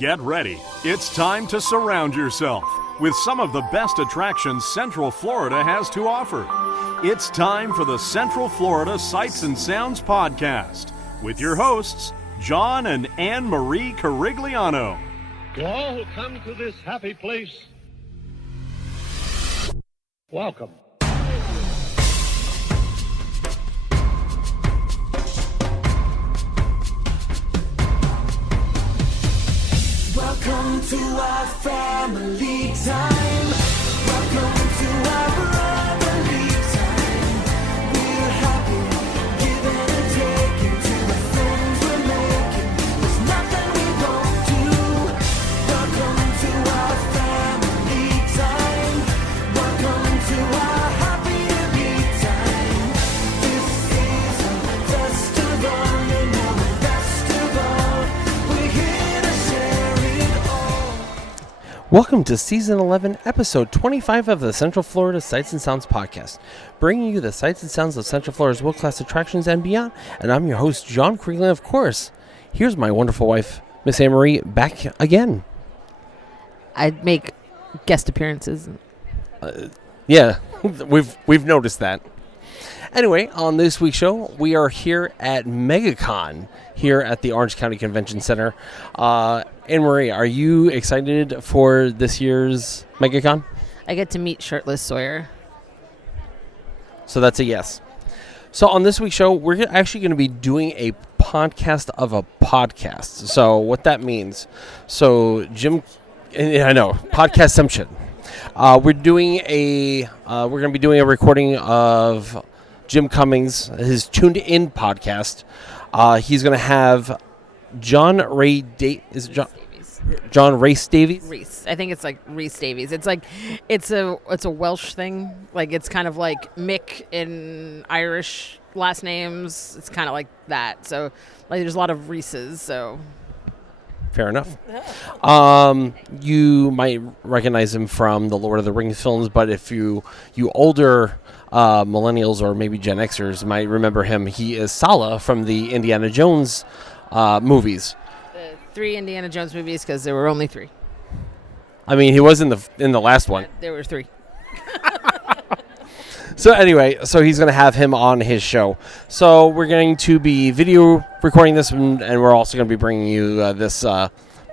Get ready. It's time to surround yourself with some of the best attractions Central Florida has to offer. It's time for the Central Florida Sights and Sounds Podcast with your hosts, John and Anne Marie Carigliano. To all who come to this happy place, welcome. Welcome to our family time. Welcome to our brotherly time. We're happy, giving and taking to the friends we're making. There's nothing we won't do. Welcome to our family time. Welcome to our happy time. This is a festival, you know, the best of all. We're here to share it all. Welcome to Season 11, Episode 25 of the Central Florida Sights and Sounds Podcast, bringing you the sights and sounds of Central Florida's world-class attractions and beyond. And I'm your host, John Rhys-Davies, of course. Here's my wonderful wife, Miss Anne Marie, back again. I'd make guest appearances. Yeah, we've noticed that. Anyway, on this week's show, we are here at Megacon, here at the Orange County Convention Center. Anne Marie, are you excited for this year's Megacon? I get to meet Shirtless Sawyer. So that's a yes. So on this week's show, we're actually going to be doing a podcast of a podcast. So what that means, so Jim, I know, podcast Simpson. We're going to be doing a recording of Jim Cummings, his Toon'd In Podcast. He's going to have John Rhys-Davies. John Rhys-Davies? Rhys. I think it's like Rhys-Davies. It's like it's a Welsh thing. Like it's kind of like Mick in Irish last names. It's kind of like that. So like there's a lot of Rhys's. So fair enough. You might recognize him from the Lord of the Rings films, but if you older millennials or maybe Gen Xers might remember him, he is Sala from the Indiana Jones movies. the 3 Indiana Jones movies, because there were only 3. I mean, he was in the last one. There were 3. So anyway, so he's going to have him on his show. So we're going to be video recording this, and we're also going to be bringing you this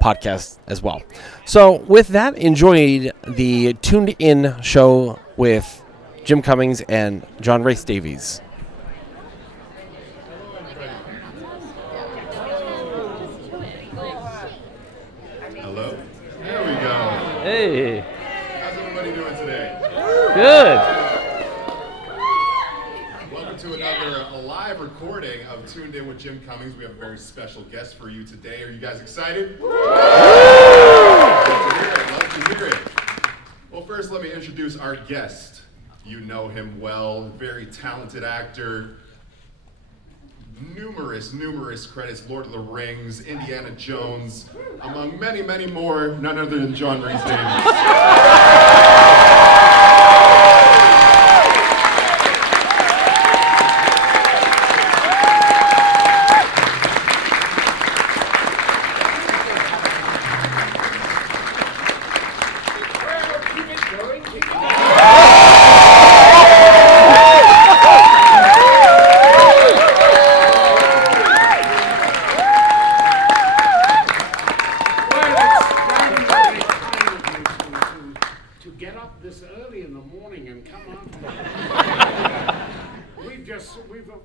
podcast as well. So with that, enjoy the Toon'd In show with Jim Cummings and John Rhys-Davies. Hello? There we go. Hey. How's everybody doing today? Good. Welcome to another live recording of Toon'd In with Jim Cummings. We have a very special guest for you today. Are you guys excited? Love to hear it. Well, first let me introduce our guest. You know him well, very talented actor. Numerous credits, Lord of the Rings, Indiana Jones, among many, many more, none other than John Rhys-Davies.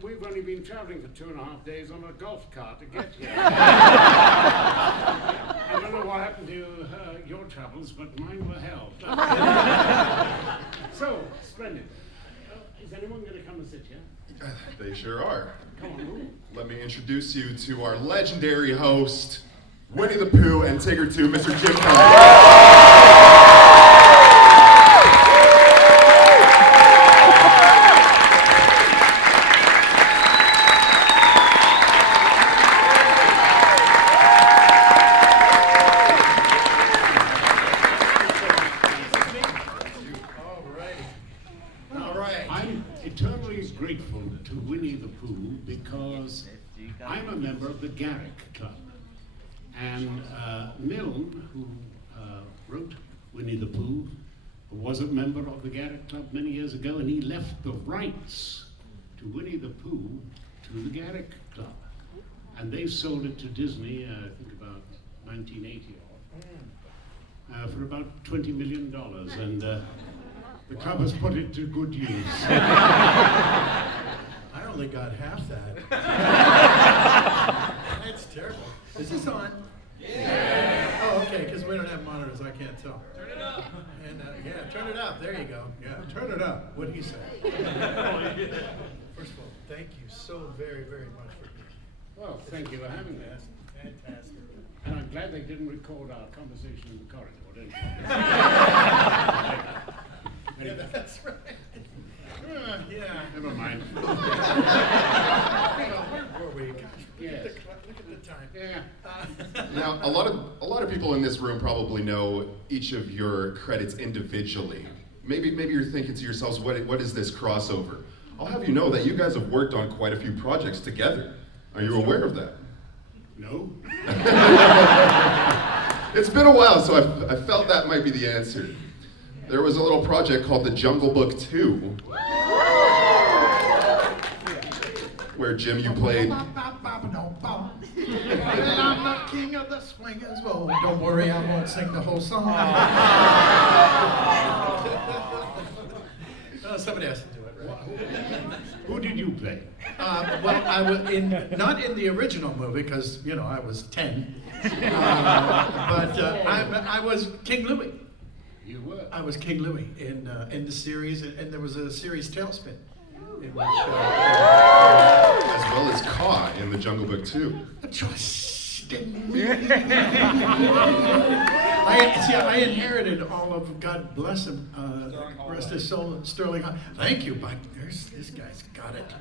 We've only been traveling for 2.5 days on a golf cart to get here. I don't know what happened to your travels, but mine were hell. So, splendid. Is anyone going to come and sit here? They sure are. Come on, move. Let me introduce you to our legendary host, Winnie the Pooh and Tigger 2, Mr. Jim Cummings. Grateful to Winnie the Pooh because I'm a member of the Garrick Club. And Milne, who wrote Winnie the Pooh, was a member of the Garrick Club many years ago, and he left the rights to Winnie the Pooh to the Garrick Club. And they sold it to Disney, I think about 1980 for about $20 million. And the club has put it to good use. I only got half that. That's terrible. Is this on? Yeah. Oh, okay, because we don't have monitors, I can't tell. Turn it up. And yeah, turn it up. There you go. Yeah, turn it up. What do you say? First of all, thank you so very, very much for being here. Well, thank you for having me. Fantastic. And I'm glad they didn't record our conversation in the corridor, didn't they? Yeah, that's right. Yeah. Never mind. Where were we? Gosh, Yes. look at the time. Yeah. Now, a lot of people in this room probably know each of your credits individually. Maybe you're thinking to yourselves, what is this crossover? I'll have you know that you guys have worked on quite a few projects together. Are you aware of that? No? It's been a while, so I felt that might be the answer. There was a little project called The Jungle Book 2, where Jim, you played. Well, I'm the king of the swingers. Well, don't worry, I won't sing the whole song. Somebody has to do it, right? Who did you play? Well, I was not in the original movie because I was 10, but I was King Louis. You were. I was King Louis in the series, and there was a series Tailspin, in which As well as Ka in The Jungle Book 2. trust in me. I inherited all of, God bless him, rest his soul, Sterling. Thank you, but this guy's got it.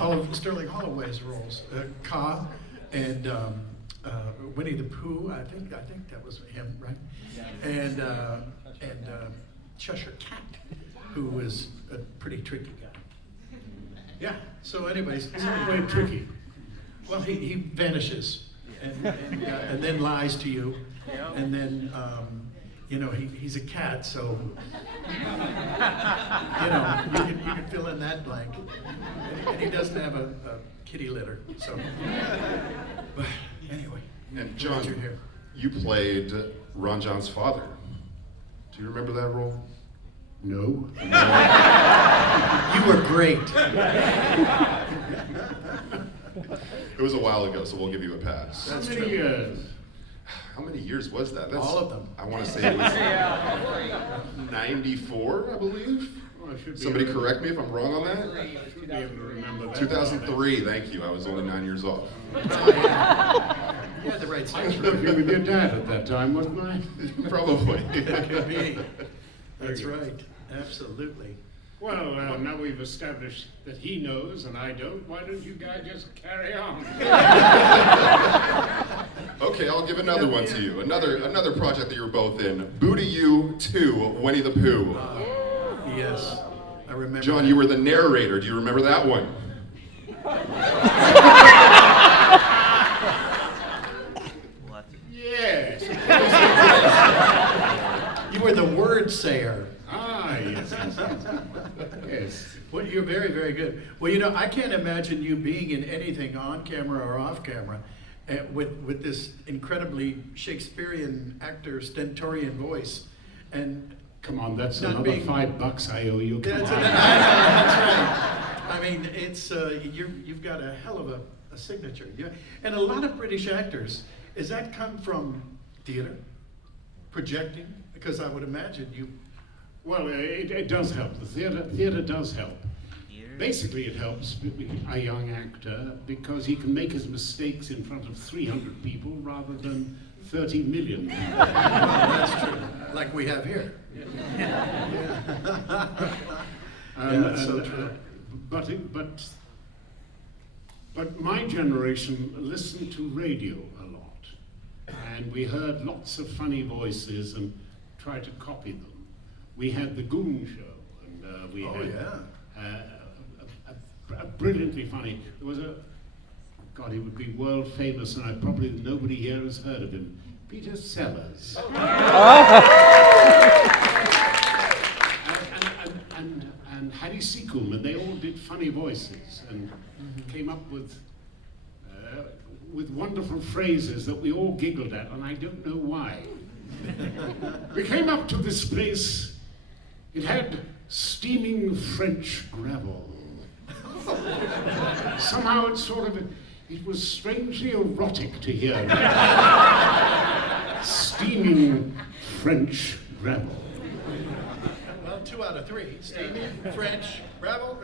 All of Sterling Holloway's roles, Ka and Winnie the Pooh. I think that was him, right? And Cheshire Cat, who was a pretty tricky guy. Yeah. So, anyways, Very tricky. well, he vanishes and then lies to you, and then he's a cat, so you can fill in that blank, and he doesn't have a kitty litter. So, but anyway, And glad John, you're here. you played Ron John's father. Do you remember that role? No? You were great. It was a while ago, so we'll give you a pass. That's How many true. years? How many years was that? All of them. I want to say it was 94, I believe. Oh, I should be Somebody able- correct me if I'm wrong on that. I should be able to remember that. 2003, thank you. I was only 9 years old. You had the right I was size. working with your dad at that time, wasn't I? Probably. Could be. That's right. Absolutely. Well, now we've established that he knows and I don't, why don't you guys just carry on? Okay, I'll give another one to you. Another project that you were both in. Boo to You 2, Winnie the Pooh. Yes, I remember. John, that. you were the narrator. Do you remember that one? Yes. You were the word sayer. Ah, yes, yes, yes. Yes. Well, you're very, very good. Well, I can't imagine you being in anything on camera or off camera with this incredibly Shakespearean actor, stentorian voice. And Come on, that's Not another being- $5 I owe you. Come that's, on. that's right. I mean, it's you've got a hell of a signature. Yeah. And a lot of British actors, does that come from theater, projecting? Because I would imagine you. Well, it does help. The theater does help. Basically, it helps a young actor because he can make his mistakes in front of 300 people rather than 30 million. Well, that's true. Like we have here. That's so true. But my generation listened to radio a lot, and we heard lots of funny voices and tried to copy them. We had the Goon Show, and we Oh, had yeah. a brilliantly funny. There was God, he would be world famous, and probably nobody here has heard of him. Peter Sellers. And Harry Seacombe, and they all did funny voices and came up with wonderful phrases that we all giggled at, and I don't know why. We came up to this place. It had steaming French gravel. Somehow it was strangely erotic to hear steaming French gravel. Well, 2 out of 3. Steaming, French, gravel.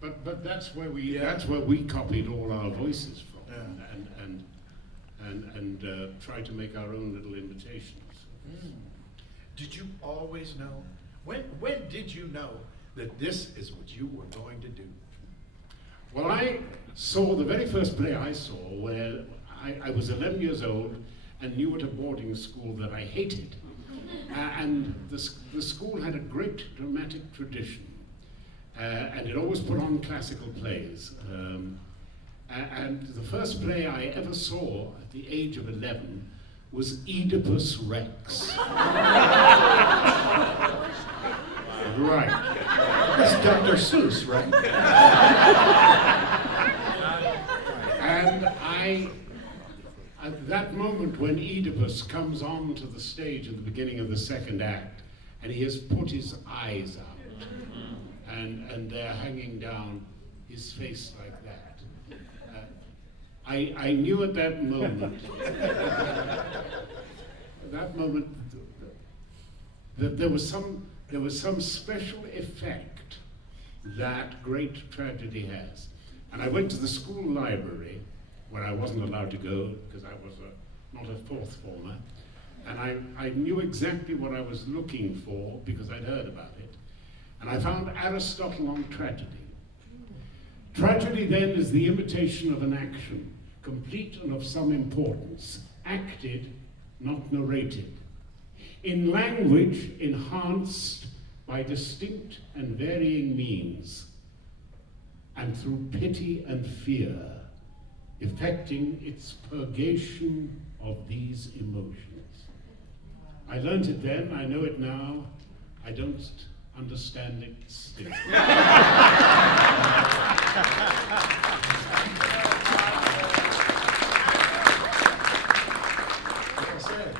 But that's where we copied all our voices from, and tried to make our own little imitations. Did you always know? When did you know that this is what you were going to do? Well, I saw the very first play I saw where I was 11 years old and knew at a boarding school that I hated. And the school had a great dramatic tradition. And it always put on classical plays. And the first play I ever saw at the age of 11 was Oedipus Rex. Right. That's Dr. Seuss, right? And at that moment when Oedipus comes onto the stage at the beginning of the second act, and he has put his eyes out, and they're hanging down his face like that. I knew at that moment, that there was some special effect that great tragedy has. And I went to the school library, where I wasn't allowed to go because I was not a fourth former, and I knew exactly what I was looking for because I'd heard about it. And I found Aristotle on tragedy. Tragedy then is the imitation of an action, complete and of some importance, acted, not narrated, in language enhanced by distinct and varying means, and through pity and fear, effecting its purgation of these emotions. I learned it then, I know it now, I don't understand it still. Like I said,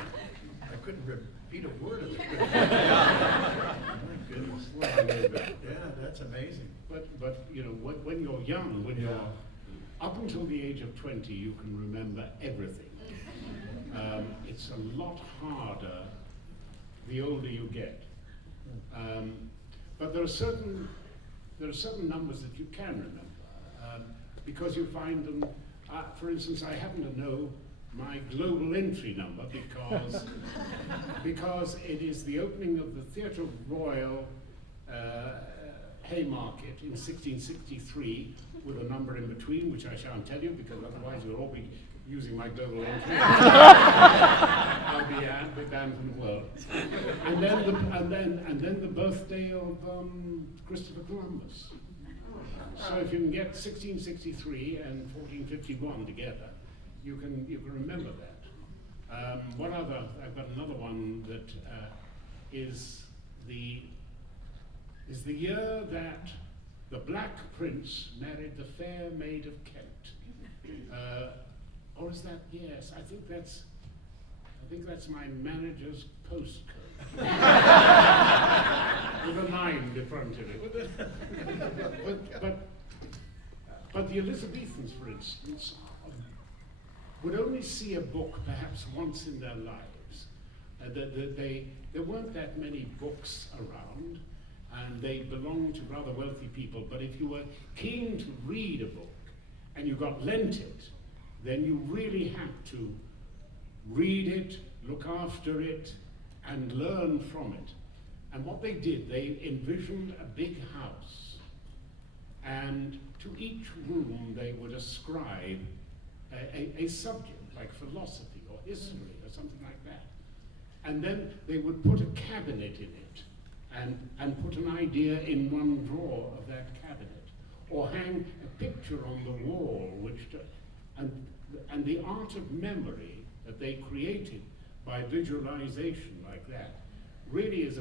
I couldn't repeat a word of it. My goodness. Yeah, that's amazing. But you know, when you're young, when you're up until the age of 20, you can remember everything. It's a lot harder the older you get. But there are certain numbers that you can remember because you find them. For instance, I happen to know my global entry number because it is the opening of the Theatre Royal Haymarket in 1663 with a number in between, which I shan't tell you because otherwise you'll all be using my global entry. I'll be banned from the world. And then the birthday of Christopher Columbus. So if you can get 1663 and 1451 together, you can remember that. What other? I've got another one that is the year that the Black Prince married the Fair Maid of Kent. Or is that, yes, I think that's my manager's postcode. With a 9 in front of it. But the Elizabethans, for instance, would only see a book perhaps once in their lives. There weren't that many books around, and they belonged to rather wealthy people, but if you were keen to read a book and you got lent it, then you really had to read it, look after it, and learn from it. And what they did, they envisioned a big house, and to each room they would ascribe a subject, like philosophy or history or something like that. And then they would put a cabinet in it, and put an idea in one drawer of that cabinet. or hang a picture on the wall, and the art of memory that they created by visualization like that really is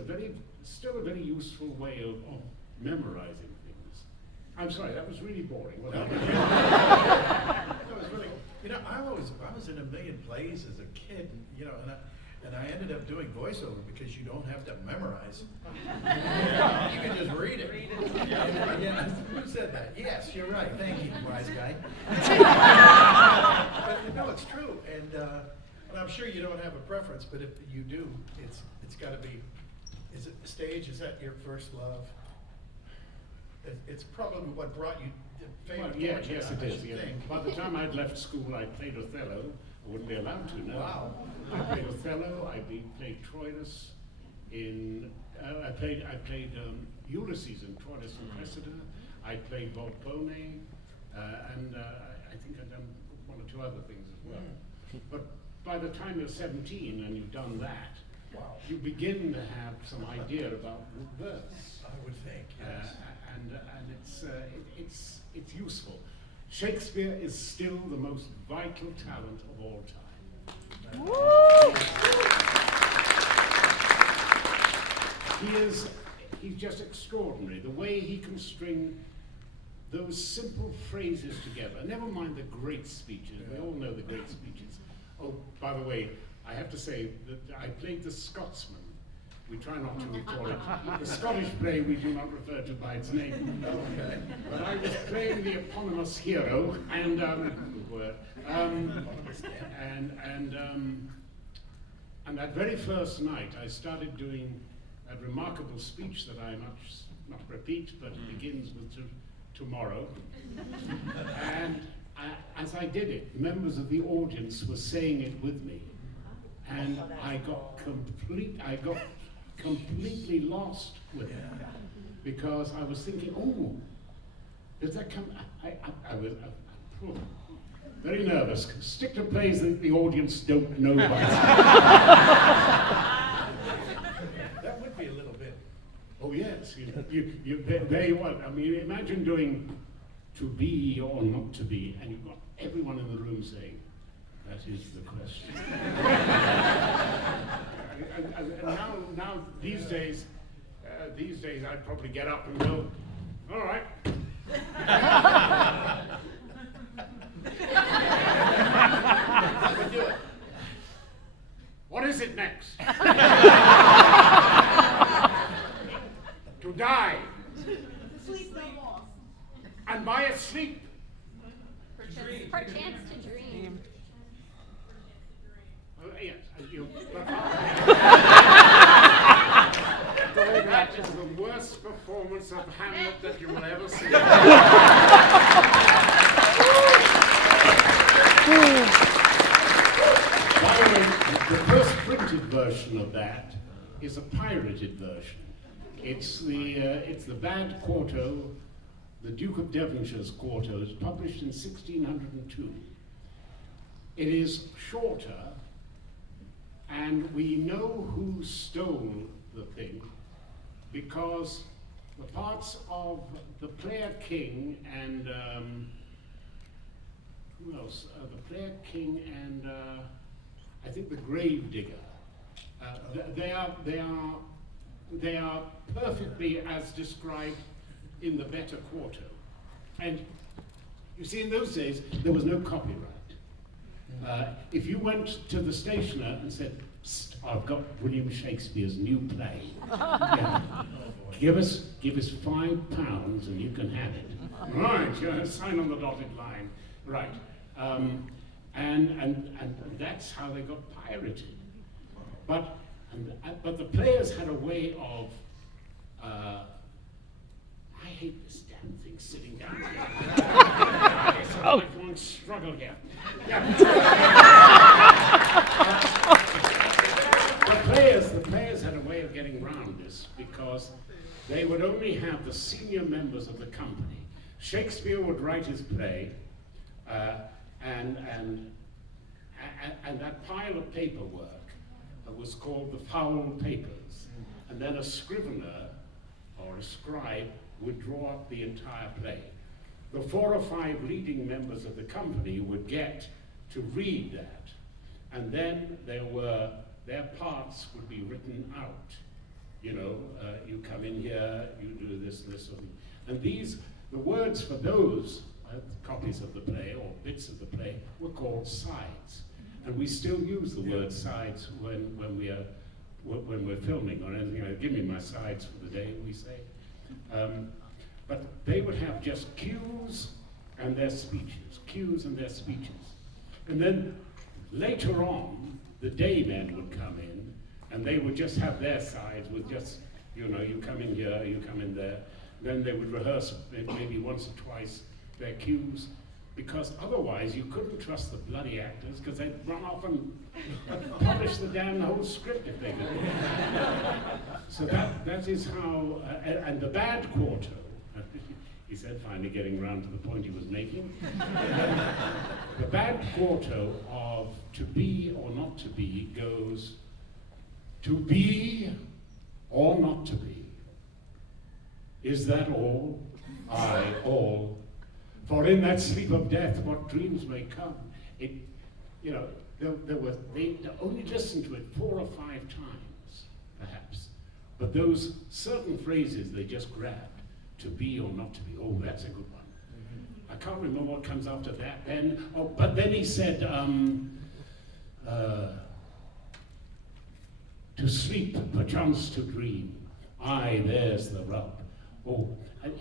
still a very useful way of memorizing things. I'm sorry, that was really boring. Wasn't it? That was really, I was in a million plays as a kid, and I ended up doing voiceover because you don't have to memorize. You can just read it. Yeah, who said that? Yes, you're right. Thank you, wise guy. But no, it's true, and I'm sure you don't have a preference, but if you do, it's got to be. Is it stage? Is that your first love? It's probably what brought you the fame. Well, and yeah, fortune, yes, I it is. should Yeah. think. By the time I'd left school, I played Othello. I wouldn't be allowed to now. Wow. I played Othello. I played Troilus in. I played Ulysses in Troilus and Cressida. I played Volpone, and I think I've done one or two other things as well. But by the time you're 17 and you've done that, Wow. you begin to have some idea about verse. I would think, yes. And it's useful. Shakespeare is still the most vital talent of all time. He's just extraordinary. The way he can string those simple phrases together. Never mind the great speeches. We all know the great speeches. Oh, by the way, I have to say that I played the Scotsman. We try not to recall it. The Scottish play we do not refer to by its name. Okay. But I was playing the eponymous hero, and good word. And that very first night, I started doing a remarkable speech that I must not repeat, but it begins with tomorrow. And as I did it, members of the audience were saying it with me, and I got completely lost with it, because I was thinking, oh, does that come? I was very nervous. Stick to plays that the audience don't know about. That would be a little bit. Oh yes, there you are. I mean, imagine doing to be or not to be, and you've got everyone in the room saying, that is the question. and now these days, I'd probably get up and go, all right. What is it next? To die. Sleep no more. And by its sleep. Perchance to dream. Yes, that is the worst performance of Hamlet that you will ever see. By the way, the first printed version of that is a pirated version. It's the bad quarto, the Duke of Devonshire's quarto. It's published in 1602. It is shorter, and we know who stole the thing because the parts of the player king and who else? The player king and I think the grave digger. They are perfectly as described in the better quarto. And you see, in those days there was no copyright. If you went to the stationer and said, "Psst, I've got William Shakespeare's new play. Yeah. Give us £5 and you can have it." Right, yeah, sign on the dotted line. Right. And that's how they got pirated. But the players had a way of I hate this damn thing sitting down here. It's a lifelong struggle here. Yeah. The players had a way of getting around this because they would only have the senior members of the company. Shakespeare would write his play, and that pile of paperwork was called the foul papers. And then a scrivener or a scribe would draw up the entire play. the 4 or 5 leading members of the company would get to read that, and then their parts would be written out. You know, you come in here, you do this, and the words for those copies of the play or bits of the play were called sides, and we still use the word sides when we're filming or anything. Like, give me my sides for the day, we say. But they would have just cues and their speeches, and then later on, the day men would come in, and they would just have their sides with just, you know, you come in here, you come in there. Then they would rehearse maybe once or twice their cues, because otherwise you couldn't trust the bloody actors, because they'd run off and publish the damn whole script if they could. So that is how, and the bad quarto, he said, finally getting around to the point he was making. The bad quarto of to be or not to be goes to be or not to be. Is that all? Aye, all. For in that sleep of death, what dreams may come. It, you know, they only listened to it 4 or 5 times, perhaps. But those certain phrases they just grabbed. To be or not to be. Oh, that's a good one. I can't remember what comes after that then. Oh, but then he said, to sleep, perchance to dream. Aye, there's the rub. Oh, and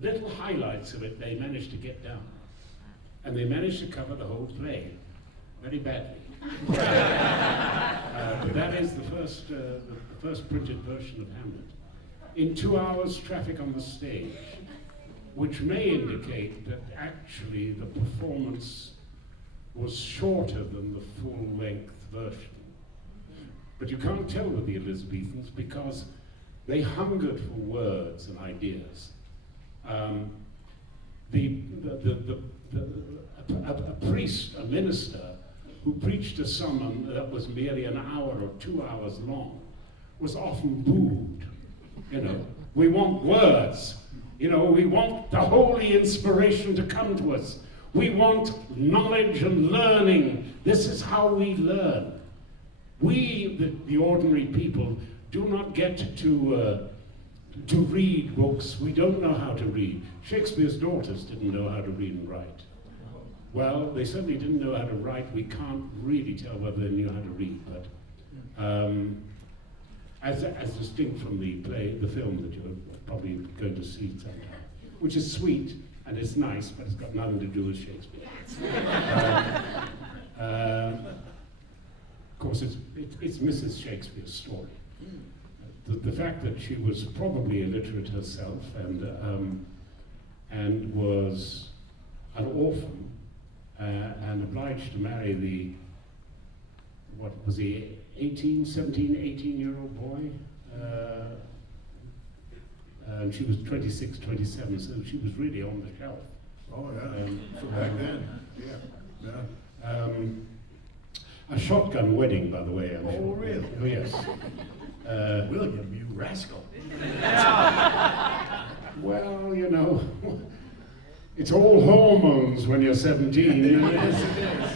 little highlights of it they managed to get down. And they managed to cover the whole play very badly. But that is the first printed version of Hamlet. In 2 hours traffic on the stage, which may indicate that actually the performance was shorter than the full-length version. But you can't tell with the Elizabethans because they hungered for words and ideas. A priest, a minister, who preached a sermon that was merely an hour or 2 hours long, was often booed. You know, we want words. You know, we want the holy inspiration to come to us. We want knowledge and learning. This is how we learn. We, the ordinary people, do not get to read books. We don't know how to read. Shakespeare's daughters didn't know how to read and write. Well, they certainly didn't know how to write. We can't really tell whether they knew how to read, but as distinct from the play, the film that you're probably going to see sometime, which is sweet and it's nice, but it's got nothing to do with Shakespeare. Of course, it's Mrs. Shakespeare's story. The fact that she was probably illiterate herself and was an orphan and obliged to marry the, what was he, 18-year-old boy, and she was 26, 27, so she was really on the shelf. Oh yeah, back then. Yeah. A shotgun wedding, by the way. I'm sure. Really? Oh, yes. William, you rascal. Well, you know, it's all hormones when you're 17. Yes, it is.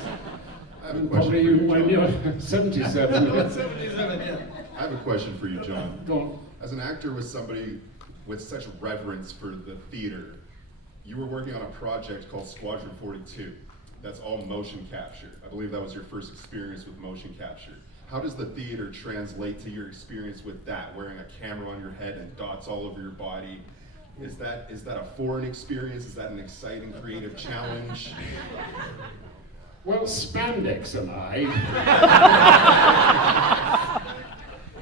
I have a question for Probably you, when John. you're 77. 77, yeah. I have a question for you, John. Go on. As an actor with somebody with such reverence for the theater, you were working on a project called Squadron 42. That's all motion capture. I believe that was your first experience with motion capture. How does the theater translate to your experience with that, wearing a camera on your head and dots all over your body? Is that a foreign experience? Is that an exciting, creative challenge? Well, Spandex and I.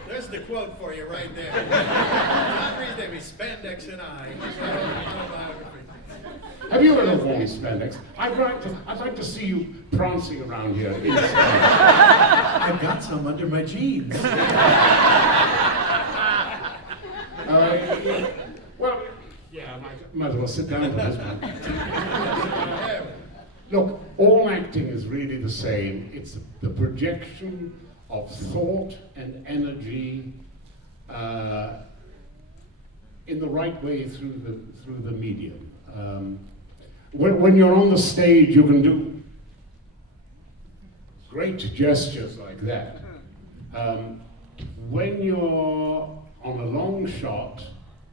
There's the quote for you right there. John Rhys-Davies, Spandex and I. Have you ever worn spandex? I'd like to see you prancing around here. I've got some under my jeans. Well, yeah, I might as well sit down for this one. Look, all acting is really the same. It's the projection of thought and energy in the right way through the medium. when you're on the stage, you can do great gestures like that. When you're on a long shot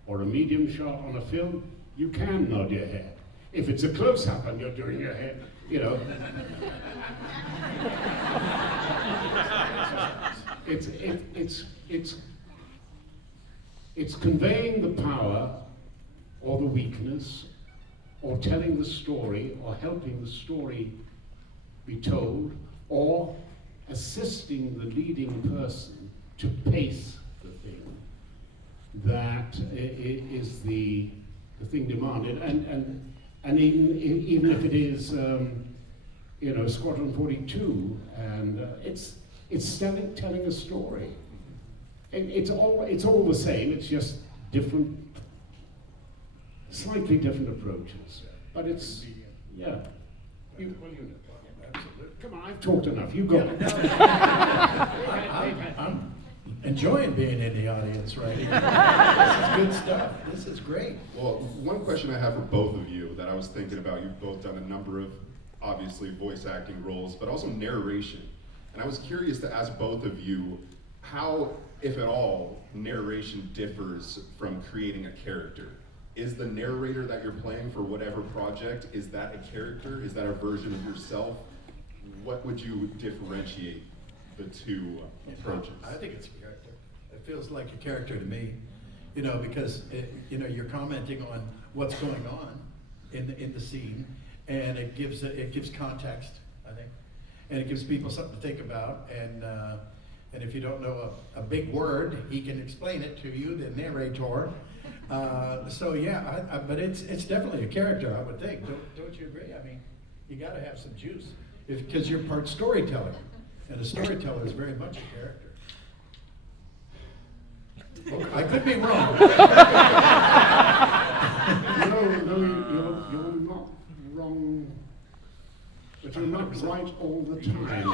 or a medium shot on a film, you can nod your head. If it's a close-up and you're doing your head, you know. It's conveying the power or the weakness or telling the story or helping the story be told or assisting the leading person to pace the thing. That is the thing demanded, and even if it is Squadron 42, and it's telling a story. It's all the same. It's just different, slightly different approaches. But it's Come on, I've talked enough. You go. I'm enjoying being in the audience right here. This is good stuff. This is great. Well, one question I have for both of you that I was thinking about, you've both done a number of, obviously, voice acting roles, but also narration. And I was curious to ask both of you how, if at all, narration differs from creating a character. Is the narrator that you're playing for whatever project, is that a character? Is that a version of yourself? What would you differentiate the two approaches? I think it's a character. It feels like a character to me, because you're commenting on what's going on in the scene, and it gives context, I think, and it gives people something to think about. And if you don't know a big word, he can explain it to you, the narrator. But it's definitely a character, I would think. Don't you agree? I mean, you got to have some juice because you're part storyteller, and a storyteller is very much a character. Okay, I could be wrong. No, you're not wrong, but you're not right all the time.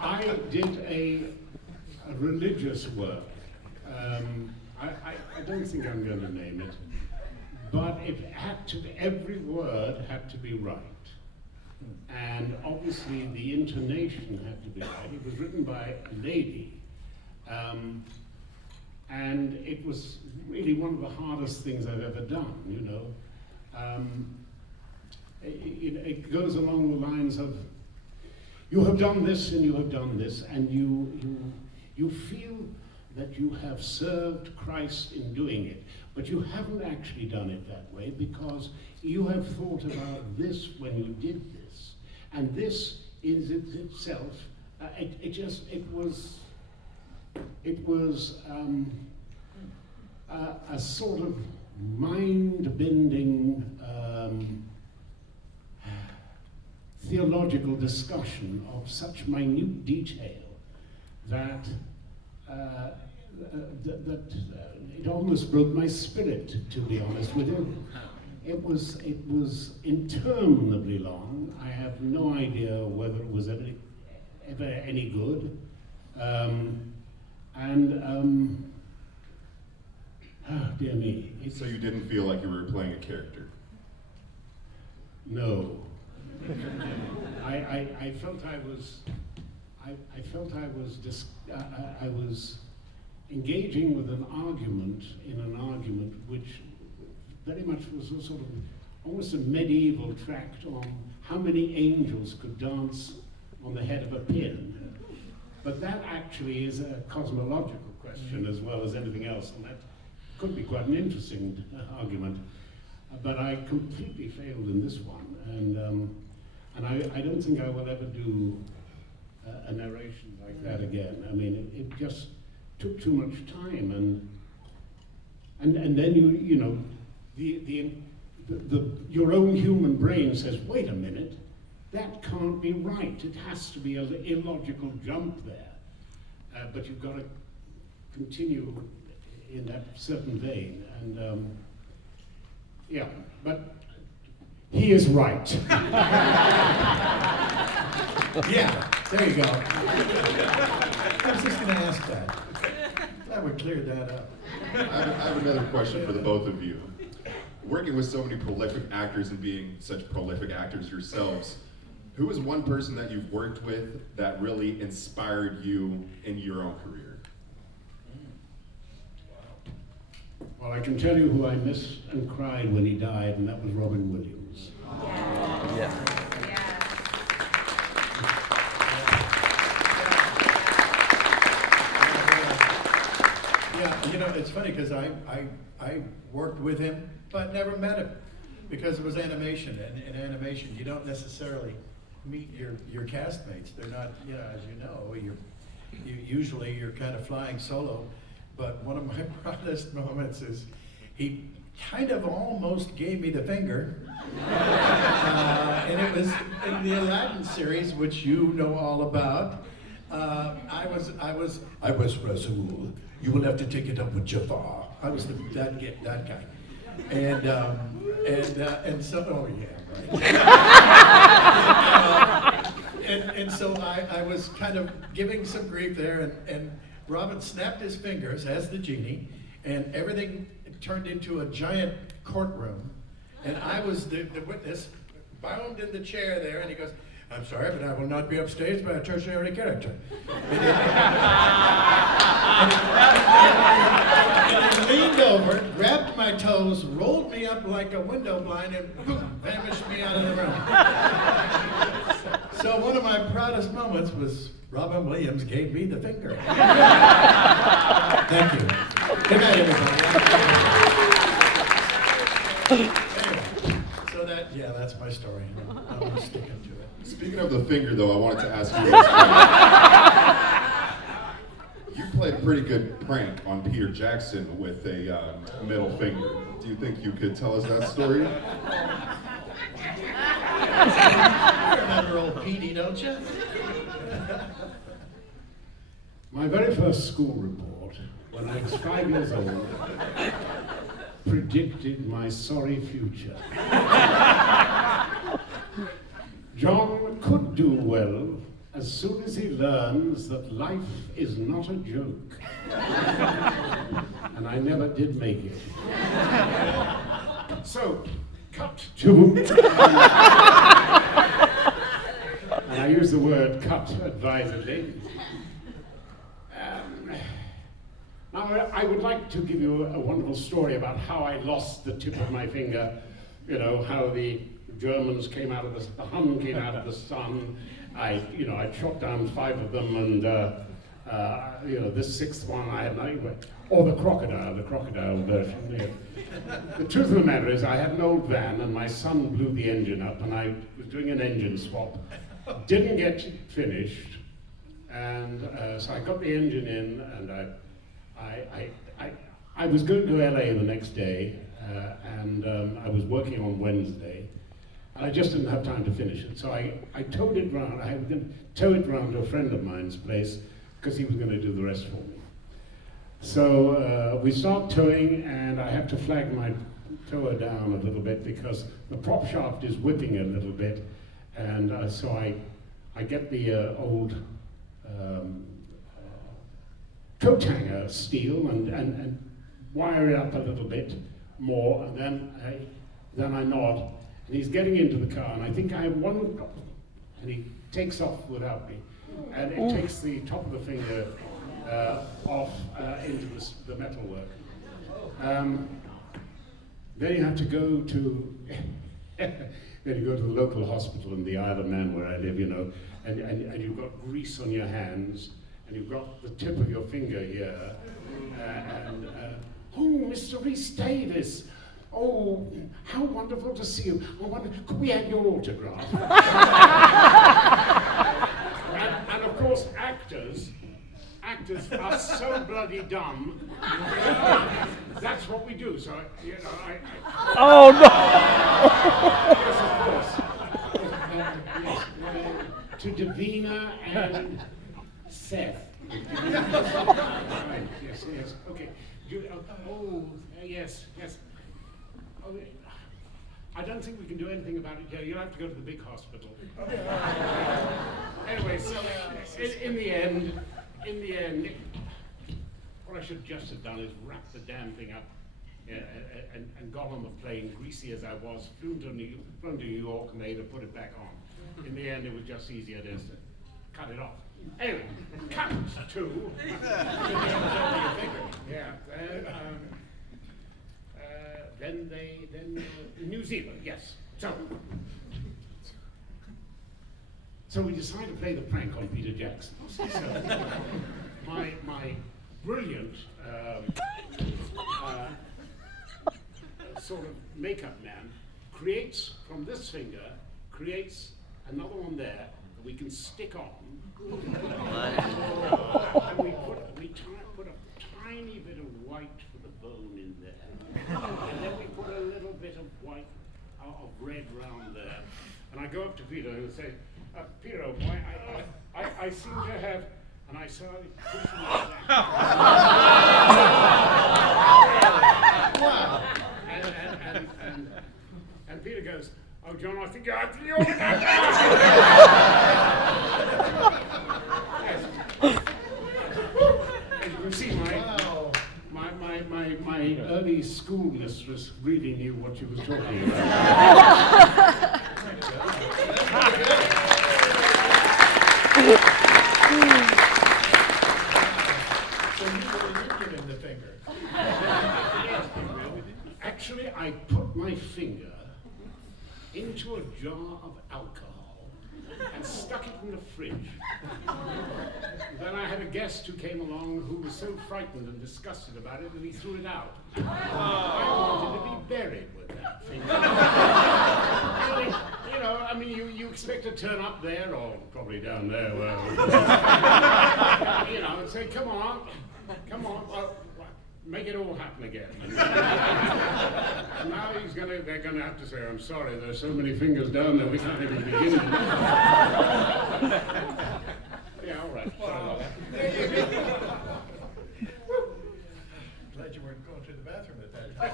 I did a religious work. I don't think I'm going to name it, but it had to be, every word had to be right. And obviously the intonation had to be right. It was written by a lady, and it was really one of the hardest things I've ever done, It goes along the lines of, you have done this and you have done this, and you feel that you have served Christ in doing it, but you haven't actually done it that way because you have thought about this when you did this, and this is itself. It was a sort of mind-bending theological discussion of such minute detail that it almost broke my spirit, to be honest with you. It was interminably long. I have no idea whether it was ever any good. Dear me. So you didn't feel like you were playing a character? No. I felt I was engaging with an argument which very much was a sort of almost a medieval tract on how many angels could dance on the head of a pin. But that actually is a cosmological question as well as anything else, and that could be quite an interesting argument. But I completely failed in this one, and I don't think I will ever do a narration like that again. I mean, it just took too much time, and then your own human brain says, wait a minute, that can't be right. It has to be an illogical jump there. But you've got to continue in that certain vein, and but he is right. Yeah, there you go. I was just going to ask that. Glad we cleared that up. I have another question for the both of you. working with so many prolific actors and being such prolific actors yourselves, who is one person that you've worked with that really inspired you in your own career? Well, I can tell you who I missed and cried when he died, and that was Robin Williams. Yeah. Yeah, you know, it's funny because I worked with him, but never met him because it was animation. And in animation, you don't necessarily meet your castmates. They're not, you know, as you know, usually you're kind of flying solo. But one of my proudest moments is he kind of almost gave me the finger. And it was in the Aladdin series, which you know all about. I was Rasul. You will have to take it up with Jafar. I was that guy. And so, oh yeah, right. And so I was kind of giving some grief there, and Robin snapped his fingers as the genie, and everything turned into a giant courtroom, and I was the witness, bound in the chair there, and he goes, "I'm sorry, but I will not be upstaged by a tertiary character." And he leaned over, grabbed my toes, rolled me up like a window blind, and boom, vanished me out of the room. So one of my proudest moments was Robin Williams gave me the finger. Thank you. Good night, everybody. Anyway, so that's my story. I'm sticking to it. Speaking of the finger, though, I wanted to ask you. You played a pretty good prank on Peter Jackson with a middle finger. Do you think you could tell us that story? You remember old Petey, don't you? My very first school report, when I was 5 years old, predicted my sorry future. John could do well as soon as he learns that life is not a joke. And I never did make it. So, cut to... And I use the word cut advisedly. Now, I would like to give you a wonderful story about how I lost the tip of my finger. You know, how the Germans came out of the Hun came out of the sun. I shot down 5 of them, and this 6th one I had or the crocodile version. Yeah. The truth of the matter is, I had an old van, and my son blew the engine up, and I was doing an engine swap. Didn't get finished, and so I got the engine in, and I was going to LA the next day, and I was working on Wednesday, and I just didn't have time to finish it. So I towed it round. I was going to tow it round to a friend of mine's place because he was going to do the rest for me. So we start towing, and I have to flag my tower down a little bit because the prop shaft is whipping a little bit, and so I get the old coat hanger steel and wire it up a little bit more, and then I nod, and he's getting into the car, and I think I have one drop, and he takes off without me, and it takes the top of the finger off into the metalwork. Then you have to go to the local hospital in the Isle of Man where I live, and you've got grease on your hands, and you've got the tip of your finger here, oh, Mr. Rhys-Davies, oh, how wonderful to see you. I wonder, could we have your autograph? and of course, actors are so bloody dumb. That's what we do. So, Oh no! Yes, of course. To Davina and Seth. Right, yes, okay. Yes. Oh, I don't think we can do anything about it here. You'll have to go to the big hospital. Anyway, so in the end, what I should just have done is wrap the damn thing up Yeah, and got on the plane, greasy as I was, flew to New York, and they had to put it back on. In the end, it was just easier just to cut it off. Anyway, cut to yeah. Then New Zealand, yes. So we decided to play the prank on Peter Jackson. So my brilliant sort of makeup man creates from this finger, creates another one there that we can stick on. And we put a tiny bit of white for the bone in there. And then we put a little bit of white, of red round there. And I go up to Peter and say, Peter, I seem to have, and I started pushing it back. And Peter goes, oh, John, I think you have to do it. Yes. As you can see, my early school mistress really knew what she was talking about. So you give him the finger. Actually, I put my finger into a jar of alcohol and stuck it in the fridge. Then I had a guest who came along who was so frightened and disgusted about it that he threw it out. I wanted to be buried with that finger. Really, you know, I mean, you expect to turn up there, or probably down there, well, you know, and say, come on, make it all happen again. And now they're gonna have to say, I'm sorry, there's so many fingers down there, we can't even begin. Yeah, all right. Sorry about that. Glad you weren't going to the bathroom at that time.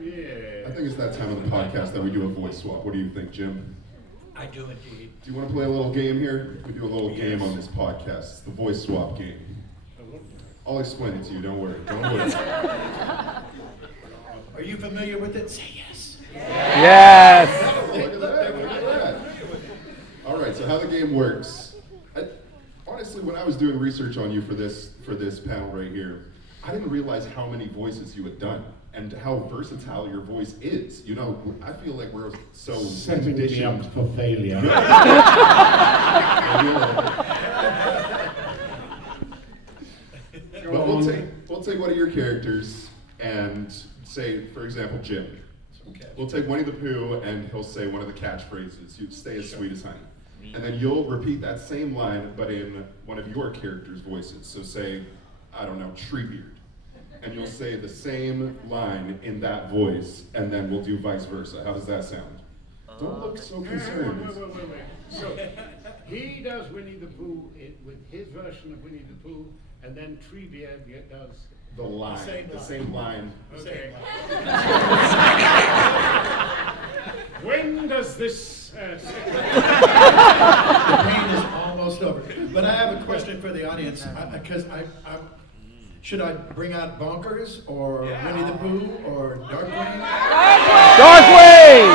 Yeah. I think it's that time of the podcast that we do a voice swap. What do you think, Jim? I do indeed. Do you want to play a little game here? We do a little game on this podcast. It's the voice swap game. I'll explain it to you. Don't worry. Are you familiar with it? Say yes. Yes. Look at that. All right. So how the game works? Honestly, when I was doing research on you for this panel right here, I didn't realize how many voices you had done and how versatile your voice is. You know, I feel like we're so Setting me up for failure. But we'll take one of your characters and say, for example, Jim. Okay. We'll take Winnie the Pooh and he'll say one of the catchphrases. You stay as sweet as honey. And then you'll repeat that same line, but in one of your characters' voices. So say, I don't know, Treebeard. And you'll say the same line in that voice, and then we'll do vice versa. How does that sound? Don't look so concerned. Wait. So he does Winnie the Pooh with his version of Winnie the Pooh, and then Treebeard does The line, the same line. Okay. When does this? The pain is almost over. But I have a question for the audience, because should I bring out Bonkers or Winnie the Pooh or Darkwing? Darkwing!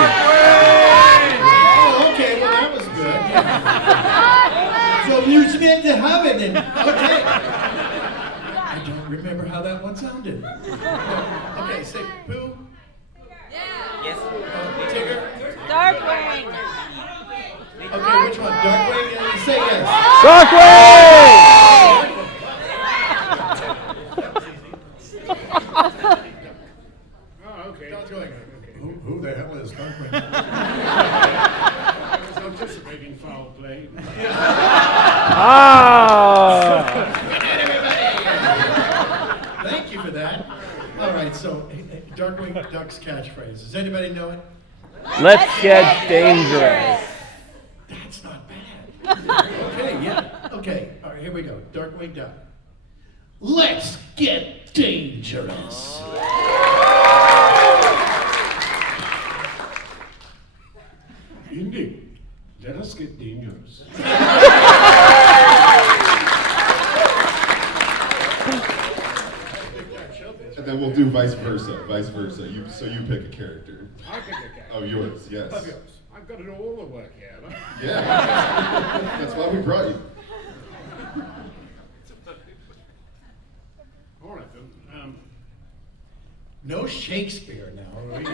Oh, okay, well that was good. So you meant to have it then. Okay. I don't remember how that one sounded. Okay, say Pooh. Yes. Tigger. Darkwing. Okay, which one? Darkwing? And you say yes. Darkwing! Oh, okay. Darkwing. Who the hell is Darkwing? I was anticipating foul play. Thank you for that. All right, so Darkwing Duck's catchphrase. Does anybody know it? Let's get dangerous. That's not bad. Okay, yeah. Okay, all right, here we go. Darkwing Duck. Let's get dangerous. Indeed. Let us get dangerous. then we'll do vice versa. Vice versa. So you pick a character. I pick a character. Oh, yours. Yes. Of yours. I've got to do all the work here. Huh? Yeah. That's why we brought you. All right then. No Shakespeare now. He's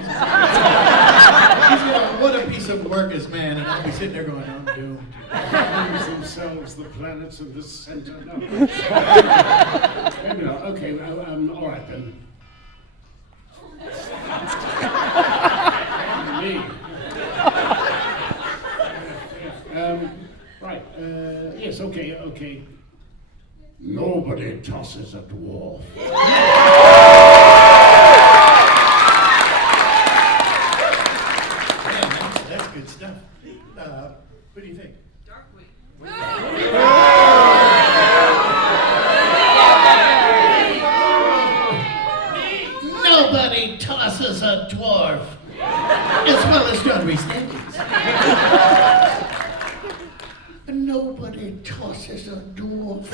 going, what a piece of work is man, and I'll be sitting there going, I'm doomed. Things themselves, the planets in the center. No. Maybe not. Okay. All right then. Me. Right. Yes. Okay. Nobody tosses a dwarf. Man, that's good stuff. What do you think? Nobody tosses a dwarf, as well as John Rhys-Davies. Nobody tosses a dwarf.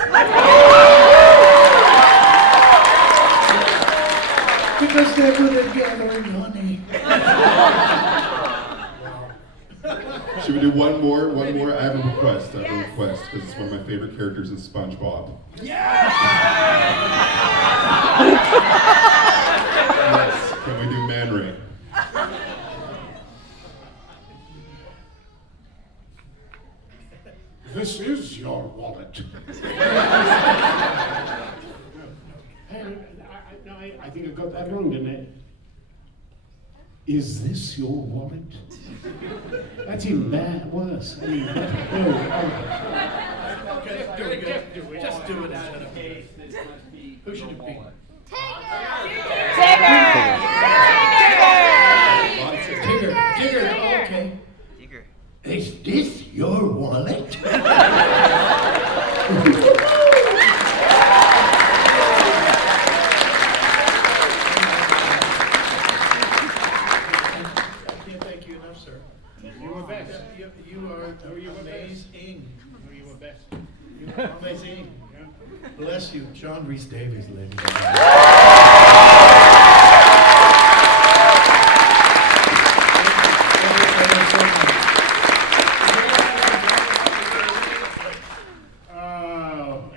Because they're good at gathering honey. Should we do one more? One more? I have a request. Because it's one of my favorite characters in SpongeBob. Yes. Can we do Man Ray? This is your wallet. I think I got that wrong, didn't I? Is this your wallet? That's even worse. I mean, Okay, just do it out of the case. Who should it be? Tigger, okay. Tigger. Is this your wallet? Amazing. Bless you, John Rhys-Davies, ladies and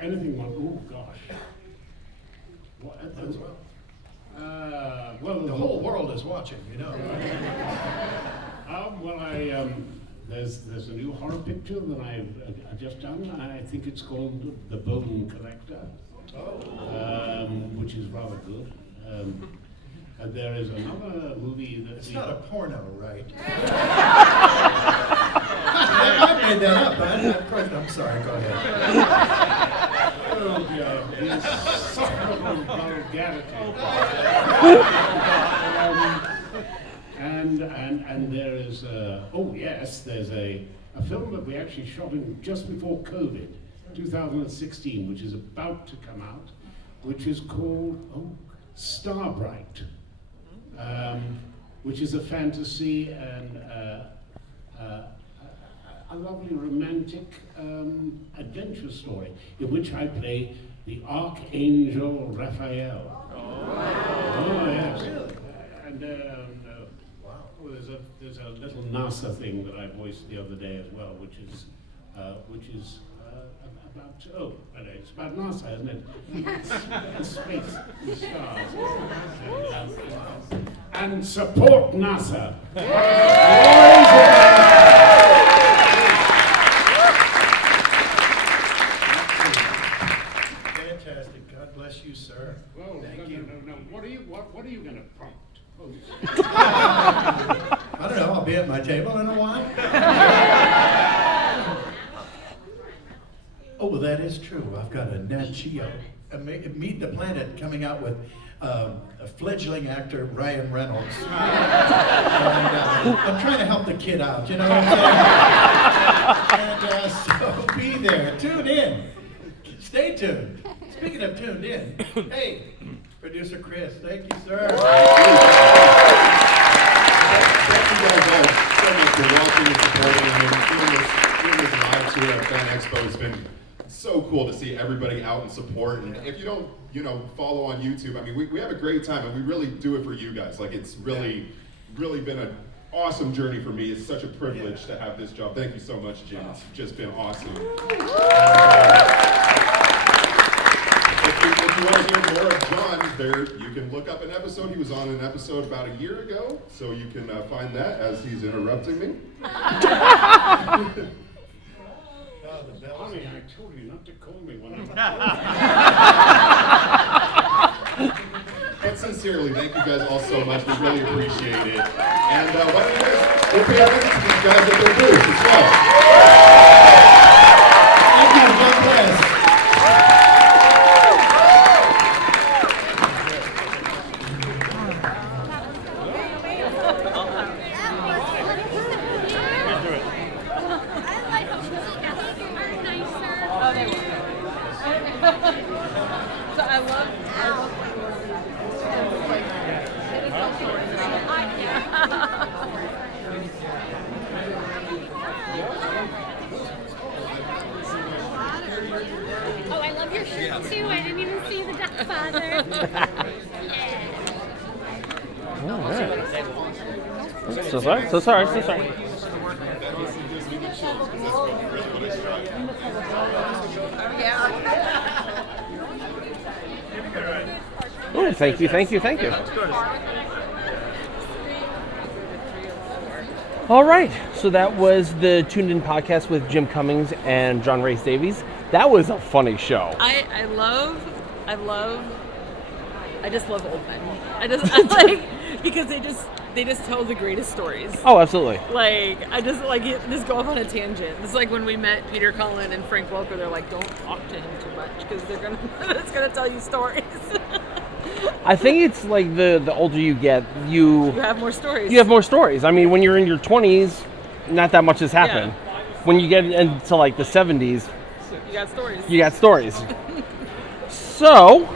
anything one? Oh gosh. What? Well, the whole world is watching, you know. There's a new horror picture that I've just done. I think it's called The Bone Collector, which is rather good. And there is another movie that it's not a porno, right? I made that up. I'm sorry. Go ahead. Oh, yeah, the insufferable vulgarity. And there is there's a film that we actually shot in just before COVID, 2016, which is about to come out, which is called Starbright, which is a fantasy and a lovely romantic adventure story in which I play the Archangel Raphael. Oh yes. And there's a little NASA thing that I voiced the other day as well, which is about it's about NASA, isn't it? It's space, the stars, and support NASA. Fantastic. God bless you, sir. Whoa, Thank you. No. What are you going to prompt? I don't know. I'll be at my table in a while. Oh, well, that is true. I've got a Nat Geo, Meet the Planet, coming out with a fledgling actor, Ryan Reynolds. And, I'm trying to help the kid out, you know what I'm saying? And so be there. Tune in. Stay tuned. Speaking of tuned in, hey, producer Chris, thank you, sir. Thank you guys all so much for watching and supporting and doing this live tour at Fan Expo. It's been so cool to see everybody out in support. And if you don't, follow on YouTube, I mean, we have a great time, and we really do it for you guys. Like, it's really been an awesome journey for me. It's such a privilege to have this job. Thank you so much, Jim. It's just been awesome. If you want to hear more of John, you can look up an episode. He was on an episode about a year ago, so you can find that as he's interrupting me. Honey, I told you not to call me when I'm... But sincerely, thank you guys all so much. We really appreciate it. And why don't you guys go pay attention to these guys at their booth as well. Thank you. God bless. So I love. Oh, I love your shirt too. I didn't even see the Duck Father. So sorry. Oh, thank you. All right, so that was the Toon'd In Podcast with Jim Cummings and John Rhys-Davies. That was a funny show. I just love old men. I like because they just tell the greatest stories. Oh, absolutely. Like I just just go off on a tangent. It's like when we met Peter Cullen and Frank Welker. They're like, don't talk to him too much because it's gonna tell you stories. I think it's like the older you get, you have more stories. You have more stories. I mean, when you're in your 20s, not that much has happened. Yeah. When you get into like the 70s, you got stories. So,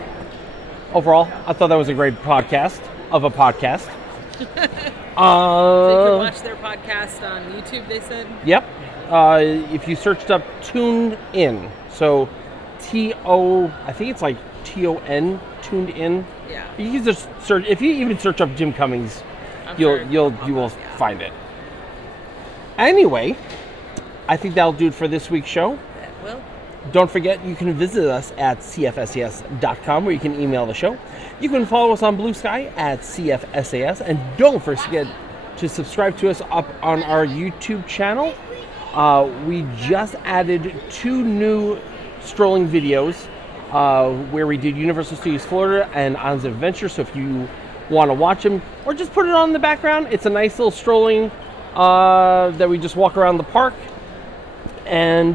overall, I thought that was a great podcast of a podcast. So you can watch their podcast on YouTube, they said? Yep. If you searched up Toon'd In, so I think it's like T-O-N, Toon'd In. Yeah. You can just search, if you even search up Jim Cummings, you will find it. Anyway, I think that'll do it for this week's show. That will. Don't forget, you can visit us at cfsas.com where you can email the show. You can follow us on BlueSky at CFSAS. And don't forget to subscribe to us up on our YouTube channel. We just added 2 new strolling videos where we did Universal Studios Florida and Islands of Adventure. So if you want to watch them, or just put it on in the background, it's a nice little strolling that we just walk around the park. And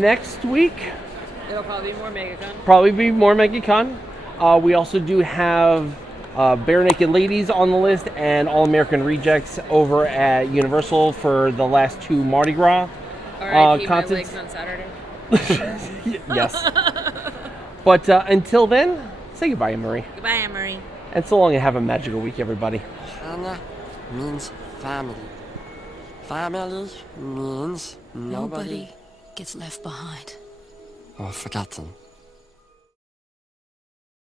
next week It'll probably be more Megacon. We also do have Bare Naked Ladies on the list and All American Rejects over at Universal for the last 2 Mardi Gras Alright, concerts. my legs on Saturday. Yes. But until then, say goodbye, Anne-Marie. Goodbye, Anne-Marie. And so long and have a magical week, everybody. Hannah means family. Family means nobody gets left behind. or forgotten.